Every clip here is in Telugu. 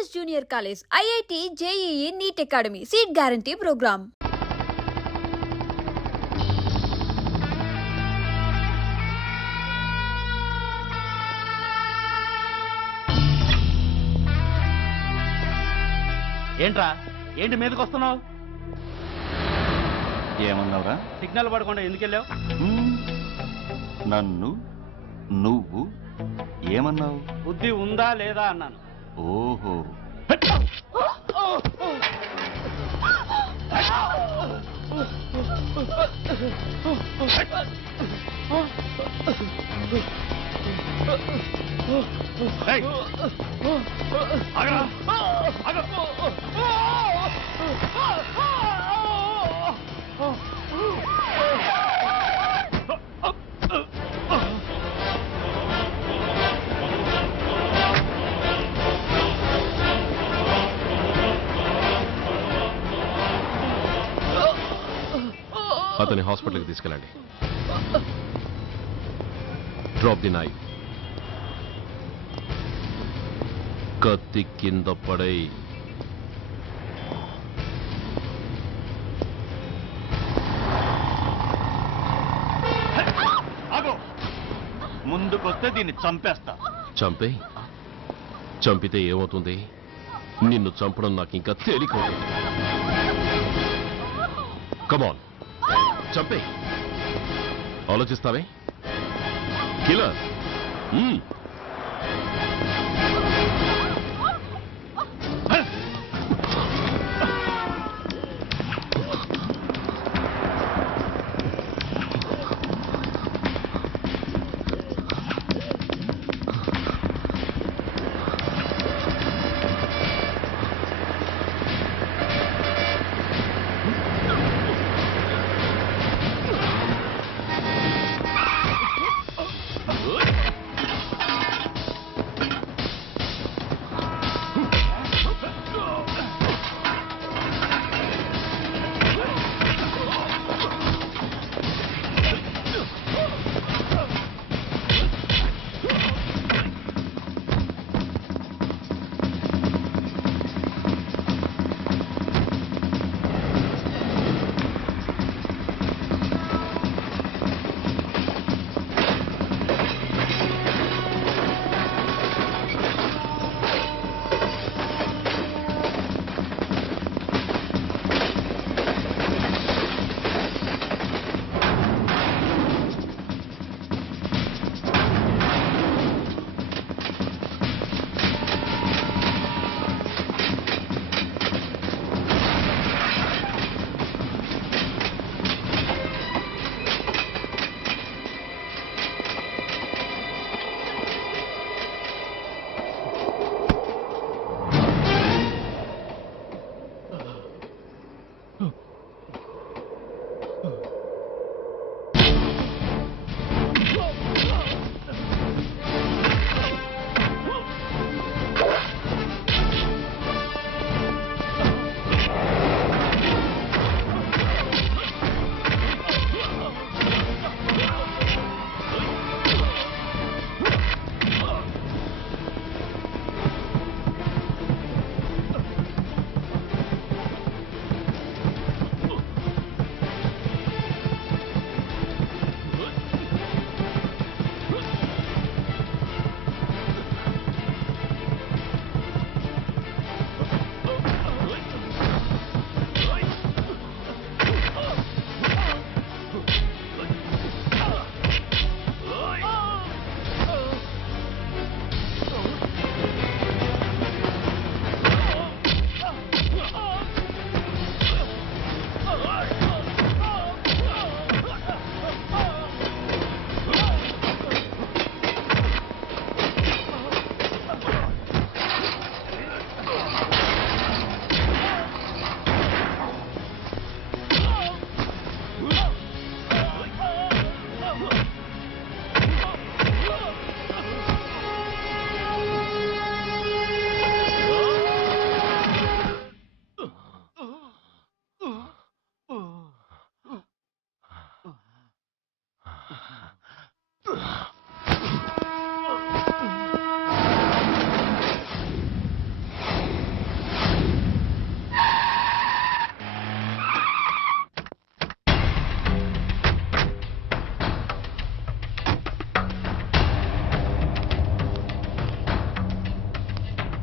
IS Junior College, IIT, JEE, NEET Academy, Seat Guarantee Program. ఏంట్రా ఏంటి మీదకి వస్తున్నావు? ఏమన్నావురా? సిగ్నల్ పడకుండా ఎందుకు వెళ్ళావు? నన్ను నువ్వు ఏమన్నావు? బుద్ధి ఉందా లేదా అన్నాను. ఓహో, అతని హాస్పిటల్కి తీసుకెళ్ళండి. Drop the knife. కత్తి కింద పడై. ముందుకొస్తే దీన్ని చంపేస్తా. చంపే. చంపితే ఏమవుతుంది? నిన్ను చంపడం నాకు ఇంకా తేలికవుతుంది. కమాన్, చంపే. ఆలోచిస్తావే కిల్లర్?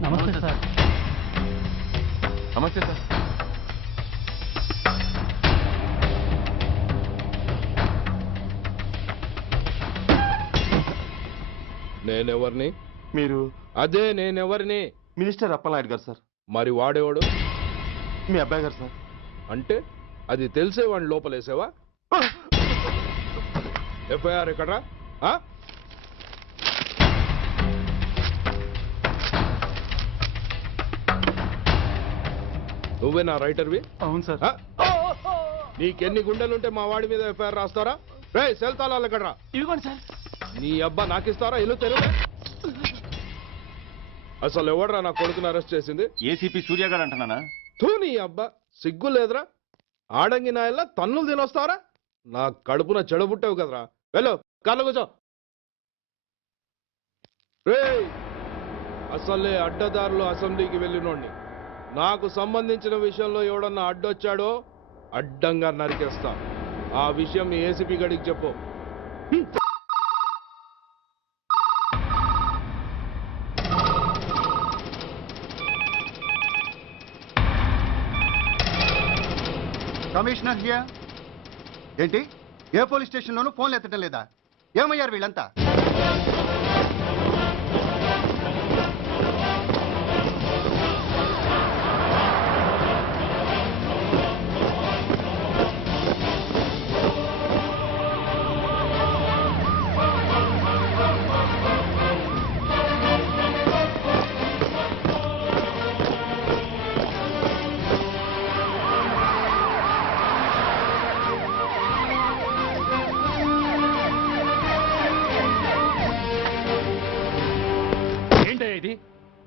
నమస్తే సార్. నమస్తే సార్. నేనెవరిని? మీరు అదే నేనెవరిని? మినిస్టర్ అప్పలనాయుడు గారు సార్. మరి వాడేవాడు? మీ అబ్బాయి గారు సార్. అంటే అది తెలిసే వాడిని లోపలేసావా? ఎఫ్ఐఆర్ ఎక్కడ్రా? ఆ? నువ్వే నా రైటర్వి? అవును సార్. ఆ? నీకెన్ని గుండెలుంటే మా వాడి మీద ఎఫ్ఐఆర్ రాస్తారా? రే సెల్ తాళాలు ఎక్కడ్రా? ఇదిగోండి సార్. నీ అబ్బా నాకిస్తారా? ఇల్లు తెరువు. అసలు ఎవడ్రా నా కొడుకుని అరెస్ట్ చేసింది? ఏసీపీ సూర్య గారు అంటున్నానా? తూ నీ అబ్బా సిగ్గు లేదురా? ఆడంగి నాయల్లా తన్నులు తినొస్తారా? నా కడుపున చెడబుట్టావు కదరా. వెళ్ళు కార్లో కూర్చో. రేయ్ అసలే అడ్డదారులు అసెంబ్లీకి వెళ్ళినోడిని. నాకు సంబంధించిన విషయంలో ఎవడన్నా అడ్డొచ్చాడో అడ్డంగా నరికేస్తా. ఆ విషయం మీ ఏసీపీ గడికి చెప్పు. Commissioner here. ఏంటి ఏ పోలీస్ స్టేషన్లోనూ ఫోన్లు ఎత్తడం లేదా? ఏమయ్యారు వీళ్ళంతా?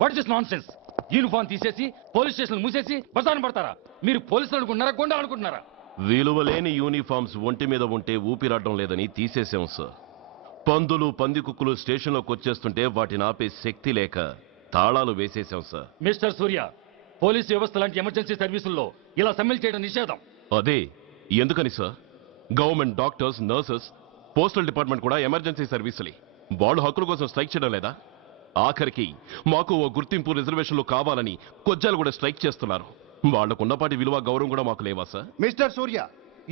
What is non sense? Uniform తీసేసి పోలీస్ స్టేషన్ మూసేసి బజారు పడతారా? మీరు పోలీసులు అనుకుంటున్నారా, గుండా అనుకుంటున్నారా? విలువలేని యూనిఫామ్స్ ఒంటి మీద ఉంటే ఊపిరాడడం లేదని తీసేసాం సార్. పందులు పందికుక్కులు స్టేషన్లోకి వచ్చేస్తుంటే వాటిని ఆపే శక్తి లేక తాళాలు వేసేసాం సార్. మిస్టర్ సూర్య, పోలీస్ వ్యవస్థ లాంటి ఎమర్జెన్సీ సర్వీసుల్లో ఇలా సమ్మెలు చేయడం నిషేధం. అదే ఎందుకని sir? Government doctors, nurses, postal department కూడా ఎమర్జెన్సీ సర్వీసులే. వాళ్ళు హక్కుల కోసం స్ట్రైక్ చేయడం లేదా? ఆఖరికి మాకు ఓ గుర్తింపు రిజర్వేషన్లు కావాలని కొజ్జాలు కూడా స్ట్రైక్ చేస్తున్నారు. వాళ్లకున్నపాటి విలువ గౌరవం కూడా మాకు లేవా sir? Mister Surya,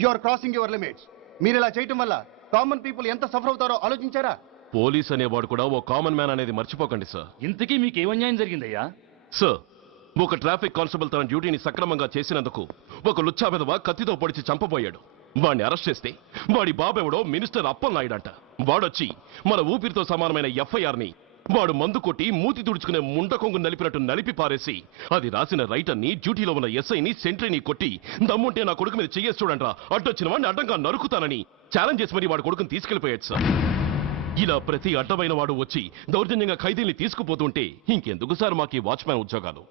you are crossing your limits. మీరు ఇలా చేయటం వల్ల కామన్ పీపుల్ ఎంత సఫర్ అవుతారో ఆలోచించారా? పోలీస్ అనేవాడు కూడా ఓ కామన్ మ్యాన్ అనేది మర్చిపోకండి సార్. ఇంతకీ మీకు ఏం అన్యాయం జరిగిందయ్యా? సార్, ఒక ట్రాఫిక్ కానిస్టేబుల్ తన డ్యూటీని సక్రమంగా చేసినందుకు ఒక లుచ్చా విధవ కత్తితో పొడిచి చంపబోయాడు. వాడిని అరెస్ట్ చేస్తే వాడి బాబెవడో మినిస్టర్ అప్పలనాయుడు అంట. వాడొచ్చి మన ఊపిరితో సమానమైన ఎఫ్ఐఆర్ని వాడు మందు కొట్టి మూతి తుడుచుకునే ముండకొంగు నలిపినట్టు నలిపి పారేసి అది రాసిన రైటర్ని, డ్యూటీలో ఉన్న ఎస్ఐని, సెంట్రీని కొట్టి దమ్ముంటే నా కొడుకు మీద చెయ్యేసి చూడంట్రా, అడ్డొచ్చిన వాడిని అడ్డంగా నరుకుతానని ఛాలెంజ్ చేసి మరి వాడు కొడుకుని తీసుకెళ్లిపోయాడు సార్. ఇలా ప్రతి అడ్డమైన వాడు వచ్చి దౌర్జన్యంగా ఖైదీల్ని తీసుకుపోతుంటే ఇంకెందుకు సార్ మాకు ఈ వాచ్మ్యాన్ ఉద్యోగాలు?